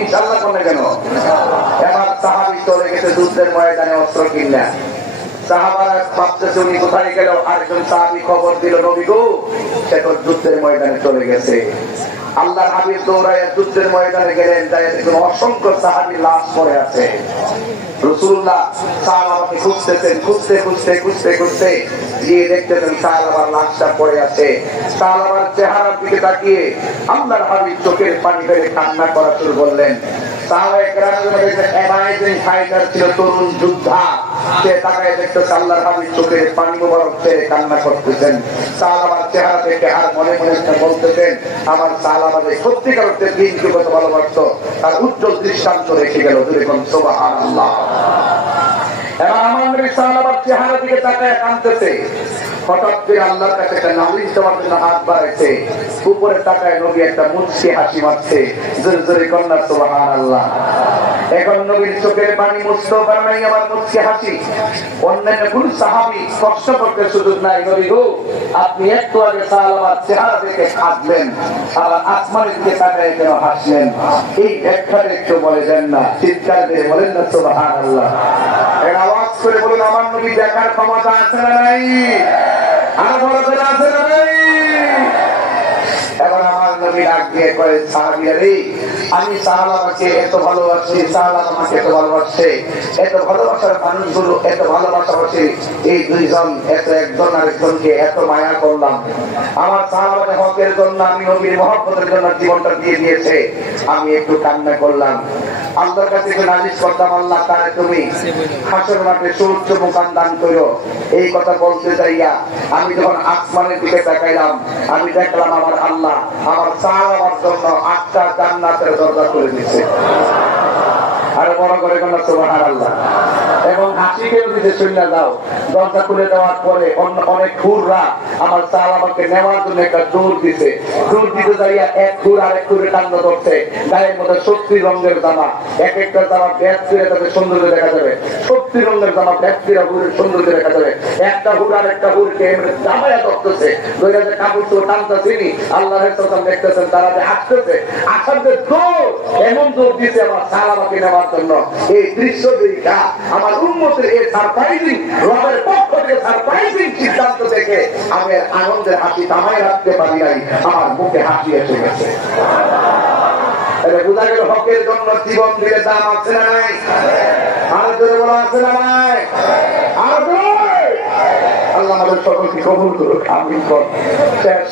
ইনশাআল্লাহ কোনে কেন? এবার সাহাবী চলে গেছে যুদ্ধের ময়দানে অস্ত্র কিনলেন। সাহাবারা ভাবতেছে উনি কোথায় গেল, আরেকজন সাহাবী খবর দিল, নবী গো সে তো যুদ্ধের ময়দানে চলে গেছে। আল্লাহর হাবিব দৌড়ায় যুদ্ধের ময়দানে গেলেন, তাই দেখুন অসংখ্য সাহাবী লাশ পড়ে আছে। রাসূলুল্লাহ সাহাবাকে খুঁজতেছেন, খুঁজতে গিয়ে দেখতেছেন সাহাবার লাশটা পড়ে আছে। সাহাবার চেহারার দিকে তাকিয়ে আল্লাহর হাবিব চোখের পানি ফেলে কান্না করা শুরু করলেন। সাহাবায়ে কেরামের মধ্যে এমাইজিং ফাইটার ছিল, তরুণ যোদ্ধা, সে তাকায় দেখতেছে আল্লাহর হাবিব চোখের পানি মোবারক ফেলে কান্না করতেছেন। সাহাবার চেহারা দেখে আর মনে মনে বলতেছেন আমার সাহাবাদের সত্যিকার অর্থে দিনকে কত ভালোবাসতো, তার উজ্জ্বল দৃষ্টান্ত রেখে গেল। দুইজন সুবহানাল্লাহ। এবার আমার নবী সাহাবার চেহারা দিকে তাকায় কাঁদতেছে। হঠাৎ করে আল্লাহর কাছে একটা নালিশ দেওয়ার জন্য হাত বাড়াইছে। উপরে তাকায় নবী একটা মুচকি হাসি মারছে, জোরে জোরে কন্যা সুবহানাল্লাহ। এখন নবীর চোখের পানি মুছতেও পারে নাই, আমার মুচকি হাসি। অন্যান্য কোন সাহাবী কষ্ট করতে সুযোগ নাই। নবী গো আপনি একটু আগে সাহাবার চেহারা দেখে কাঁদলেন, আবার আসমানের দিকে তাকায় কেন হাসলেন? এই ব্যাখ্যাটা একটু বলে দেন না, চিৎকার দিয়ে বলেন না সুবহানাল্লাহ। আওয়াজ করে বলুন আমার নবী দেখার ক্ষমতা আছে না নাই? আর বলতে আছে না নাই? এখন আমার নবী ডাক দিয়ে কয়ে সাহাবীরা রে, আমি সাহাবাকে এত ভালোবাসি, সাহাবা আমাকে এত ভালোবাসে, এত ভালোবাসার মানুষগুলো এত ভালোবাসাবাসি, এই দুইজন এত একজন আরেকজনকে এত মায়া করলাম। আমার সাহাবাদের হকের জন্য আমি নবীর মহব্বতের জন্য জীবনটা দিয়ে দিয়েছে, আমি একটু কান্না করলাম। আল্লাহর কাছে নালিশ করতাম, আল্লাহ তারে তুমি হাসর মাঠে সুউচ্চ মুকাম দান করো। এই কথা বলতে যাইয়া আমি যখন আসমানের দিকে তাকাইলাম, আমি দেখলাম আমার আল্লাহ আমার সাহাবার জন্য 8টা জান্নাতের দরজা করে দিয়েছে। আরো বড় করে কোন সুবহানাল্লাহ। এবং হাসিকে যদি শুনে দাও, দরজা খুলে দেওয়ার পরে অনেক হুররা আমার সাহাবাকে নেওয়ার জন্য একটা দৌড় দিতে যাইয়া এক হুর আরেক হুরে টান্ড ধরছে। গায়ের মধ্যে 30 রঙের জামা, এক একটা জামা ব্যাগ ফিরে তাদের সৌন্দর্য দেখা যাবে। 30 রঙের জামা ব্যাগ ফিরে হুরের সৌন্দর্য দেখা যাবে। একটা হুর আর একটা হুরকে জামায়া ধরতেছে, ধরে যে কাপড় তো টানতেছিনি। আল্লাহ দেখতেছেন তারা যে আসতেছে, আসাদের দৌড় এমন দৌড় দিতে আমার সাহাবাকে নেওয়ার জন্য। এই দৃশ্য দেখা আমার উম্মতের এই সারপ্রাইজিং রবের পক্ষ থেকে সারপ্রাইজিং সিদ্ধান্ত দেখে আমি আনন্দের হাসি থামায় রাখতে পারি নাই, আমার মুখে হাসি এসে গেছে। বুঝা গেল হকের জন্য জীবন দিলে দাম আছে না নাই? আর জোরে বলা আছে না নাই? আর আল্লাহ আমাদের সকলকে কবুল করুক, আমিন। শেষ।